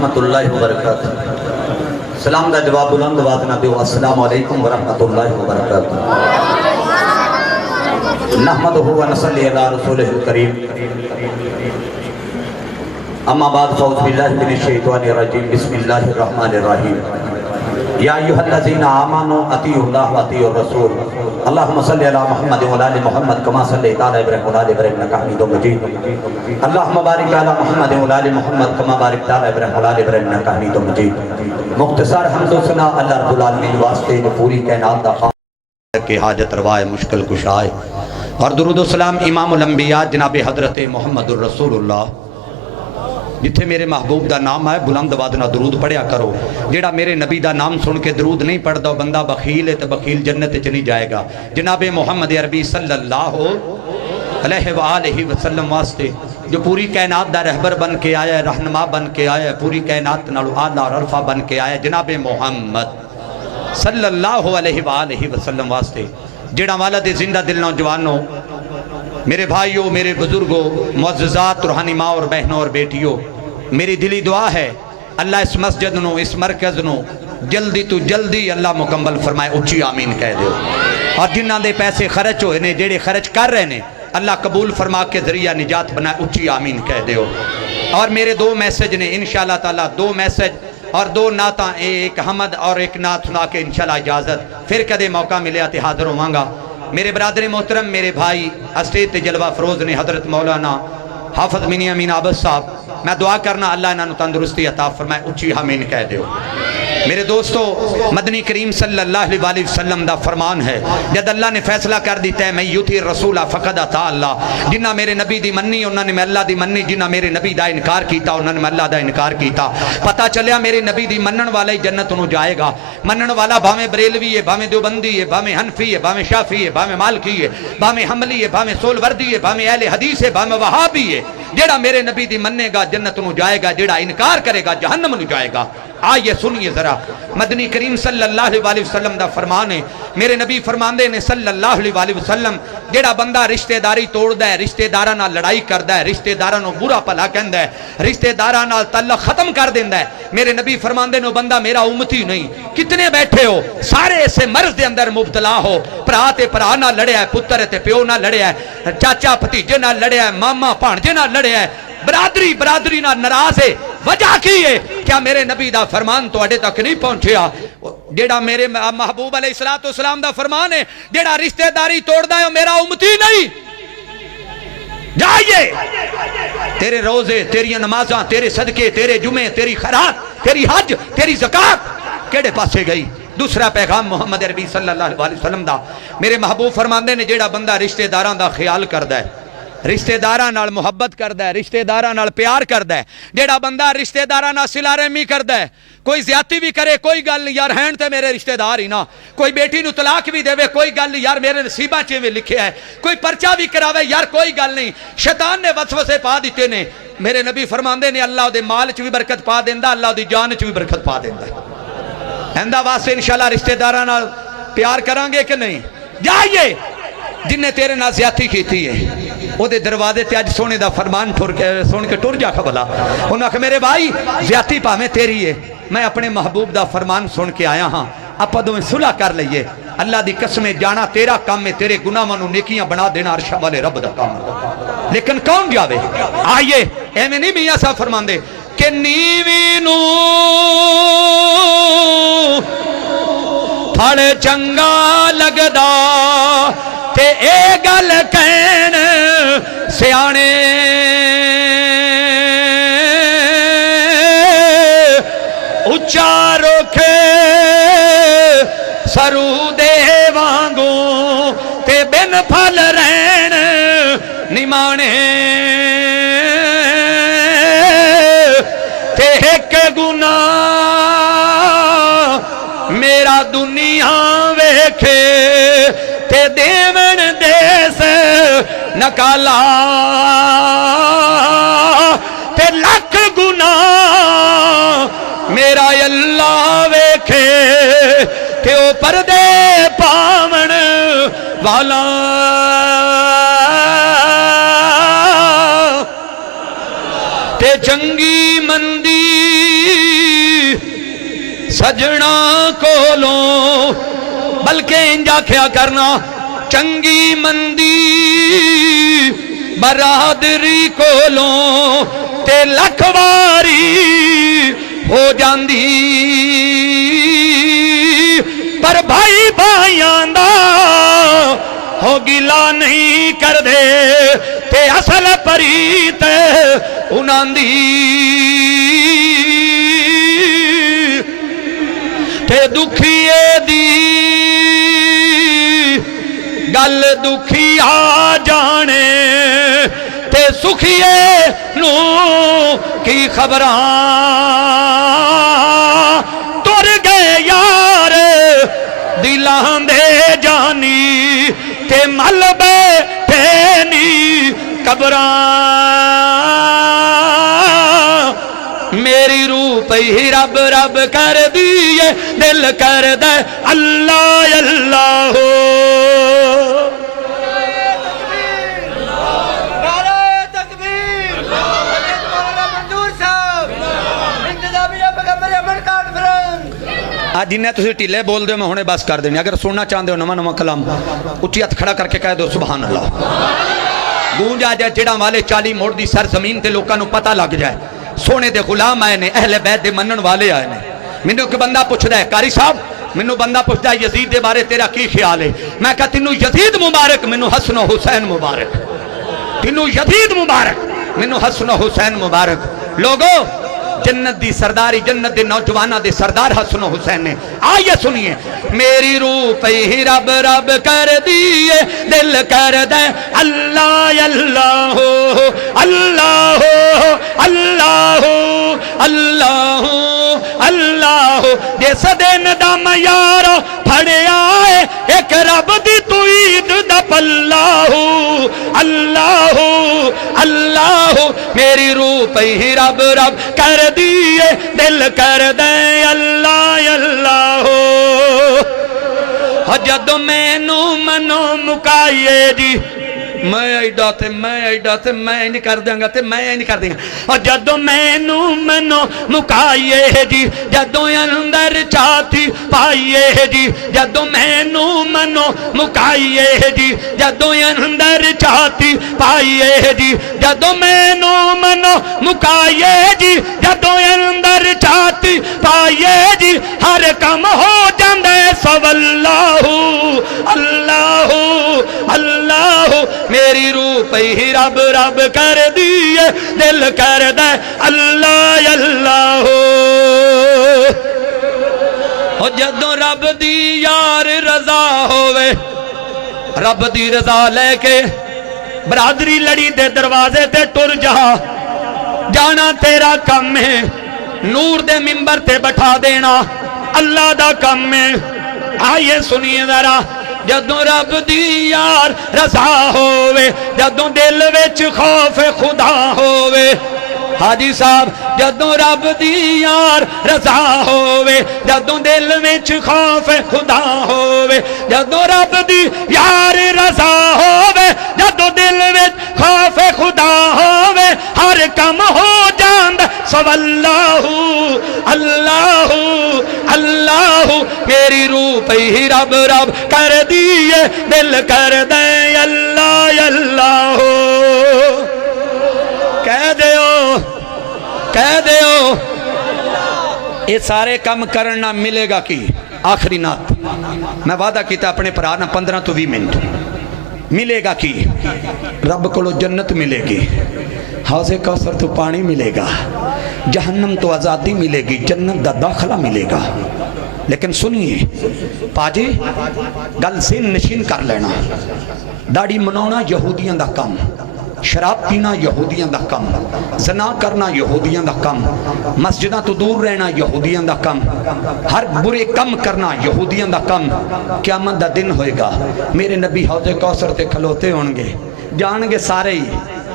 ورحمۃ اللہ وبرکاتہ۔ سلام دا جواب بلند آواز نہ دیو، السلام علیکم ورحمۃ اللہ وبرکاتہ۔ نحمدہ و نصلی علی رسولہ الکریم، اما بعد فاعوذ باللہ من الشیطان الرجیم، بسم اللہ الرحمن الرحیم۔ یا ایھا الذین آمنوا اطیعوا اللہ واطیعوا الرسول، اللہم صلی علی محمد وعلی آل محمد کما صلیت علی ابراہیم وعلی آل ابراہیم انک حمید مجید، اللہم بارک علی محمد وعلی آل محمد کما بارکت علی ابراہیم وعلی آل ابراہیم انک حمید مجید۔ مختصر حمد و ثنا اللہ رب العالمین واسطے جو پوری کائنات دا خالق کے حاجت روا ہے، مشکل کشا ہے، اور درود و سلام امام الانبیاء جناب حضرت محمد الرسول اللہ۔ جتھے میرے محبوب دا نام آئے بلند آواز نہ درود پڑھیا کرو۔ جیڑا میرے نبی دا نام سن کے درود نہیں پڑھدا بندہ بخیل ہے، تو بخیل جنت چلی جائے گا۔ جناب محمد عربی صلی اللہ علیہ وآلہ وسلم واسطے جو پوری کائنات دا رہبر بن کے آیا ہے، رہنما بن کے آیا ہے، پوری کائنات نالو اعلیٰ اور عرفہ بن کے آیا ہے، جناب محمد صلی اللہ علیہ وآلہ وسلم واسطے جیڑا والا دے زندہ دل نوجوانوں، میرے بھائیوں، میرے بزرگوں، معززات، روحانی ماں اور بہنوں اور بیٹیوں، میری دلی دعا ہے اللہ اس مسجد نو، اس مرکز نو جلدی تو جلدی اللہ مکمل فرمائے، اچھی آمین کہہ دیو۔ اور جنہ دے پیسے خرچ ہوئے نے، جیڑے خرچ کر رہے نے، اللہ قبول فرما کے ذریعہ نجات بنائے، اچھی آمین کہہ دیو۔ اور میرے دو میسج نے انشاءاللہ تعالیٰ، دو میسج اور دو نعتاں، ایک حمد اور ایک نعت سنا کے انشاءاللہ اجازت، پھر کدے موقع ملے آتے حاضر ہوں گا۔ میرے برادر محترم، میرے بھائی اسٹیج جلوہ فروز نے حضرت مولانا حافظ منی امین عابد صاحب، میں دعا کرنا اللہ انہوں تندرستی عطا فرمائے، اچھی آمین کہہ دیو۔ میرے دوستو، مدنی کریم صلی اللہ علیہ وسلم دا فرمان ہے، جد اللہ نے فیصلہ کر دیتا ہے میں یوتی رسول فقد اطاع اللہ، جنہ میرے نبی دی منی انہوں نے میں اللہ دی منی، جنہ میرے نبی دا انکار کیتا انہوں نے میں اللہ دا انکار کیتا۔ پتہ چلیا میرے نبی دی منن والا ہی جنت انہوں جائے گا۔ منن والا بھامے بریلوی ہے، بھامے دیوبندی ہے، بھامے حنفی ہے، بھامے شافی ہے، بھامے مالکی ہے، بھامے حنبلی ہے، بھامے سولوردی ہے، بھامے اہل حدیث ہے، بھامے وہابی ہے، جیڑا میرے نبی دی مننے گا جنت انہوں جائے گا، جیڑا انکار کرے گا جہنم انہوں جائے گا۔ آئیے سنیے ذرا، مدنی کریم صلی اللہ علیہ وسلم دا فرمان ہے، میرے نبی فرماندے نے صلی اللہ علیہ وسلم، جیڑا بندہ رشتہ داری توڑ دا ہے، رشتہ داراں نال لڑائی کردا ہے، رشتہ داراں نو برا بھلا کہندا ہے، رشتہ داراں نال تعلق ختم کر دیندا ہے، میرے نبی فرماندے نے بندہ میرا امتی نہیں۔ کتنے بیٹھے ہو سارے اسے مرض دے اندر مبتلا ہو، بھرا تے بھرا نال لڑیا ہے، پتر تے پیو نال لڑیا ہے، چاچا بھتیجے نال لڑیا ہے، ماما بھانجے نال لڑیا ہے، برادری نہ ناراض ہے۔ وجہ کی ہے؟ کیا میرے نبی دا فرمان تو اڈے تک نہیں پہنچیا؟ جیڑا میرے محبوب علیہ السلام دا فرمان ہے، جیڑا رشتہ داری توڑ دا ہے میرا امتی نہیں۔ جائیے تیرے روزے، تیری نمازاں، تیرے صدقے، تیرے جمعے، تیری خیرات، تیری حج، تیری زکات کیڑے پاسے گئی؟ دوسرا پیغام محمد عربی صلی اللہ علیہ وسلم دا، میرے محبوب فرماندے نے جیڑا بندہ رشتہ داراں دا خیال کردا ہے، رشتہ داراں نال محبت کردا ہے، رشتہ داراں نال پیار کردا ہے، جیڑا بندہ رشتہ داراں نال صلہ رحمی کردا ہے، کوئی زیادتی بھی کرے کوئی گل نہیں یار، ہین تے میرے رشتہ دار ہی نا، کوئی بیٹی نو طلاق بھی دے کوئی گل نہیں یار، میرے نصیباں چ میں لکھیا ہے، کوئی پرچہ بھی کراوے یار کوئی گل نہیں، شیطان نے وسوسے پا دیتے نے۔ میرے نبی فرماندے نے اللہ دے مال چ بھی برکت پا دیندا، اللہ دی جان چ بھی برکت پا دیندا۔ ایندا واسطے انشاءاللہ رشتہ داراں نال پیار کران گے کہ نہیں؟ جائیے جن نے تیرے نال زیادتی کیتی ہے او دے دروازے تے اج سونے دا فرمان سن کے ٹر جا کھبلا، انہاں کہ میرے بھائی زیادتی پاویں تیری ہے، میں اپنے محبوب دا فرمان سن کے آیا ہاں، اپا دویں صلح کر لئیے۔ اللہ دی قسم جانا تیرا کام ہے، تیرے گناہاں نو نیکیاں بنا دینا عرش والے رب دا کام ہے، لیکن کون جاوے؟ آئیے ایویں نہیں میاں صاحب فرماندے کہ نیویں نو پھڑ چنگا لگدا تے اے گل کہن سیانے، اچا رکھے سرودے وانگوں تے بن پھل رہن نمانے، تے ایک گناہ میرا دنیا ویکھے تے دیون دیس نکالا، تے لکھ گناہ میرا اللہ ویکھے تے او پردے پاون والا، تے چنگی مندی سجنا کولوں بلکہ انجا کیا کرنا چنگی مندی برادری کولوں تے لکھواری ہو جاندی پر بھائی بھائیاں دا ہو گلا نہیں کر دے تے اصل پریت انہاں دی تے دکھیے دی گل دکھی آ جانے تے سکھیے نو کی خبراں تر گئے یار دلان دے جانی تے مل بیٹھے نی قبراں میری روح پہ ہی رب رب کر دیئے دل کر دے اللہ اللہ ہو آج جنہیں تُسی ٹیلے بول دے میں ہونے بس کر دیں اگر سننا چاہتے ہو نواں نواں کلام اچھی ہاتھ کھڑا کر کے کہہ دو سبحان اللہ گونج آ جائے جڑا والے 40 موڑ دی سرزمین تے لوکاں نو پتہ لگ جائے سونے دے غلام آئے نے اہل بیت دے منن والے آئے نے مینوں کہ بندہ پوچھدا ہے قاری صاحب مینوں بندہ پوچھدا ہے یزید دے بارے تیرا کی خیال ہے میں کہا تینوں یزید مبارک مینوں حسن و حسین مبارک تینوں یزید مبارک مینوں حسن و حسین مبارک لوگو جنت دی سرداری جنت دے نوجوانہ دے سردار حسن و حسین نے آئیے سنیے میری روح پہ ہی رب رب کر دیئے دل کر دے اللہ اللہ اللہ اللہ اللہ اللہ جیس دن دا میارا پھڑے آئے ایک رب دی تو عید دا پلہ اللہ اللہ میری روح پہ ہی رب رب کر دیئے دل کر دے اللہ اللہ جدو مینو منو مکائیے جی میں ایڈا تے میں نہیں کر دیں گا تے میں نہیں کر دیں گا جدو مینو منو مکائیے جی جدو اندر چاہتی پائیے جی جدو مینو منو مکائیے جی جدو اندر چاہتی پائیے جی جدو مینو منو مکائیے جی جدو اندر چاہتی پائیے جی ہر کم ہو جاندے سو اللہ اللہ اللہ میری روح پہ ہی رب رب کر دیئے دل کر دے اللہ اللہ جدوں رب دی یار رضا ہوئے رب دی رضا لے کے برادری لڑی دے دروازے تے ٹر جا جانا تیرا کم ہے نور دے ممبر تے بٹھا دینا اللہ دا کم ہے آئیے سنیے ذرا جدوں رب دی یار رضا ہوئے جدوں دل وچ خوف خدا ہوئے حاجی صاحب جدوں رب دی یار رضا ہوئے جدوں دل وچ خوف خدا ہوئے جدوں رب دی یار رضا ہوئے جدوں دل وچ خوف خدا ہوئے ہر کم ہو جاند سو اللہ اللہ اللہ میری روح پہ ہی رب رب کر دیئے دل کر دے اللہ اللہ کہہ دیو یہ سارے کم کرنا ملے گا کی آخری نات میں وعدہ کیتا اپنے پرانا 15 تو 20 منٹ ملے گا کی رب کو جنت ملے گی حوض کوثر تو پانی ملے گا جہنم تو آزادی ملے گی جنت دا داخلہ ملے گا لیکن سنیے پاجے گل سے نشین کر لینا داڑی منونا یہودیاں دا کم شراب پینا یہودیاں دا کم زنا کرنا یہودیاں دا کم مسجدہ تو دور رہنا یہودیاں دا کم ہر برے کم کرنا یہودیاں دا کم قیامت دا دن ہوئے گا میرے نبی حوض کوثر تے کھلوتے ہونگے جانگے سارے ہی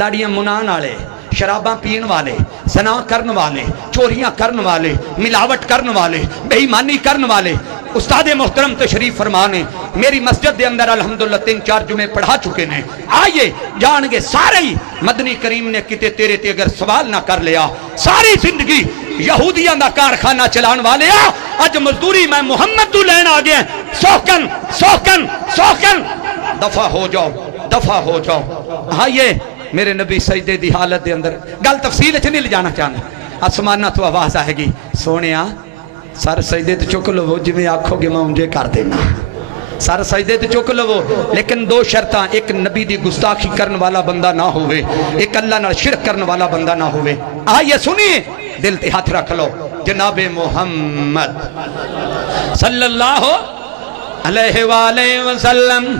داڑیاں منان آلے شراباں پین والے زنا کرن والے چوریاں کرن والے ملاوٹ کرن والے بے ایمانی کرن والے استاد محترم تشریف فرمانے میری مسجد دے اندر الحمدللہ 3-4 جمعے پڑھا چکے نے آئیے جان گے سارے ہی مدنی کریم نے کتے تیرے تے اگر سوال نہ کر لیا ساری زندگی یہودیاں دا کارخانہ چلان والے اج مزدوری میں محمد تو لین آ گیا سوکن سوکن سوکن دفع ہو جاؤ دفع ہو جاؤ آئیے میرے نبی سجدے دی حالت دے اندر گل تفصیل اچھ نہیں لے جانا چاہتا آسمانہ تو آواز آئے گی سونیا سر سجدے تو چک لو جو میں آنکھوں گے میں انجھے کر دینا سر سجدے تو چک لو لیکن دو شرطاں ایک نبی دی گستاخی کرن والا بندہ نہ ہوئے ایک اللہ نہ شرک کرن والا بندہ نہ ہوئے آئیے سنیے دل تے ہاتھ رکھ لو جناب محمد صلی اللہ علیہ وآلہ وسلم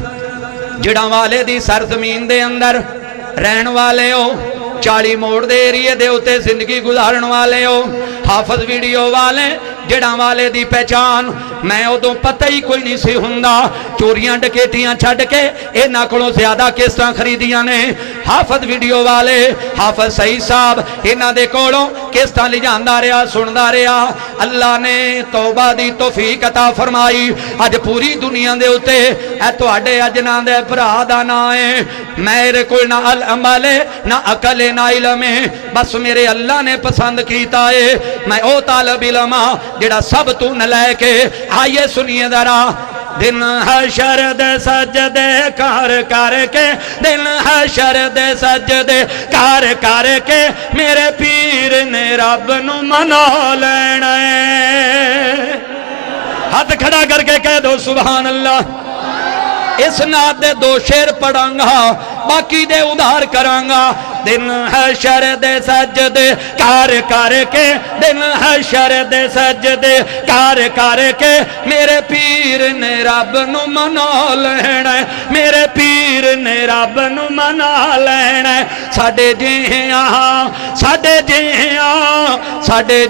جڑا والے دی سرزمین دے اندر رہن والے ہو 40 موڑ دے ایریے دے ہوتے زندگی گزارن والے ہو حافظ ویڈیو والے جڑا والے دی پہچان میں ادوں پتہ ہی کوئی نہیں سی ہوندا چوریاں ڈکیٹیاں چھڈ کے انہاں کولوں زیادہ کیسٹاں خریدیاں نے حافظ ویڈیو والے حافظ سعید صاحب انہاں دے کولوں کیسٹاں لے جاندا رہیا سندا رہیا اللہ نے توبہ دی توفیق عطا فرمائی اج پوری دنیا دے اوتے اے تواڈے اج نہ دے بھرا دا نام ہے میرے کول نہ العمل نہ عقل نہ علم بس میرے اللہ نے پسند کیتا ہے میں او طالب علم جڑا سب تو نہ لے کے آئیے سنیے ذرا دن حشر دے سجدے کار کار کے دن حشر دے سجدے کار کار کے میرے پیر نے رب نو منا لینا ہے ہاتھ کھڑا کر کے کہہ دو سبحان اللہ اس نات دے 2 شعر پڑھانگا باقی دے ادھار کرانگا دن حشر دے سجدے کار کار کے دن حشر دے سجدے کار کار کے میرے پیر نے رب نو منا لینا ہے میرے پیر نے رب نو منا لینا ہے ساڑے جیہاں ساڑے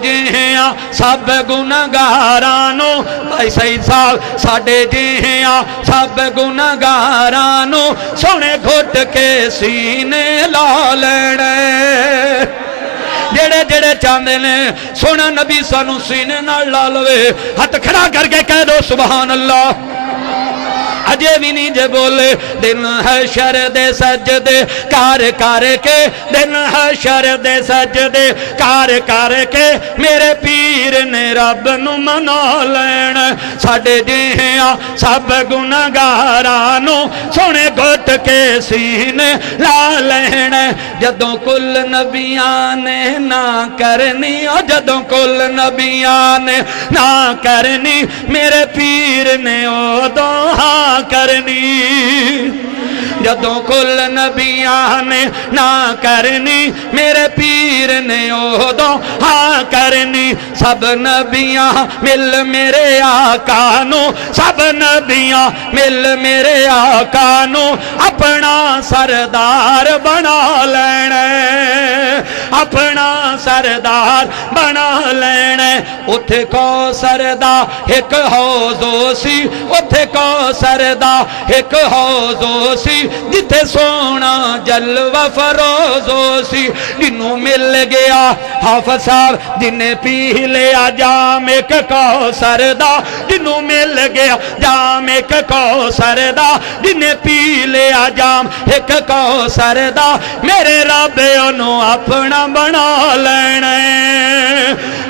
جیہاں سب گناہگارانو بھائی سعید صاحب ساڑے جیہاں سب گناہگارانو سونے گھٹ کے سینے لا لینے جڑے جڑے چاندے نے سونا نبی سانو سینے نہ لا لوے ہاتھ کھڑا کر کے کہہ دو سبحان اللہ اجے بھی نہیں جے بولے دن حشر دے سجدے کار کار کے دن حشر دے سجدے کار کار کے میرے پیر نے رب نو منا لینا ساڑے جیہاں سب گناہگارانو سونے گھٹ کے سینے لا لینا جدوں کل نبیاں نے نہ کرنی جدوں کل نبیاں نے نہ کرنی میرے پیر نے او دوہاں کرنی جدوں کل نبیاں نے نہ کرنی میرے پیر نے اودوں ہاں کرنی سب نبیاں مل میرے آقا نو سب نبیاں مل میرے آقا نو اپنا سردار بنا لینا اپنا سردار بنا لینا اتھے کو سردا ایک حوضو سی اتھے کو سردا ایک حوضو سی جتے سونا جلوہ فروزو سی جنہوں مل گیا حافظ صاحب جنہیں پی لیا جام ایک کوثر دا جنہوں مل گیا جام ایک کوثر دا جنہیں پی لیا جام ایک کوثر دا میرے رب انہوں اپنا بنا لینا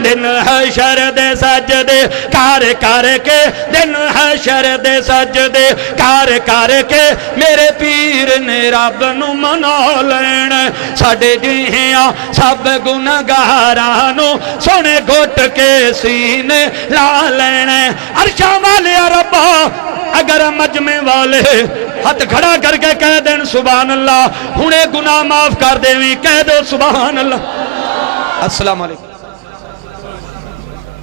دن حشر دے سجدے کار کار کے دن حشر دے سجدے کار کار کے میرے پیر نے رب نو منا لینا ساڑے جیہاں سب گناہگارانو سونے گھٹ کے سینے لا لینا عرشاں والے ربا اگر مجمع والے ہاتھ کھڑا کر کے کہہ دیں سبحان اللہ ہنے گناہ معاف کر دیں کہہ دو سبحان اللہ السلام علیکم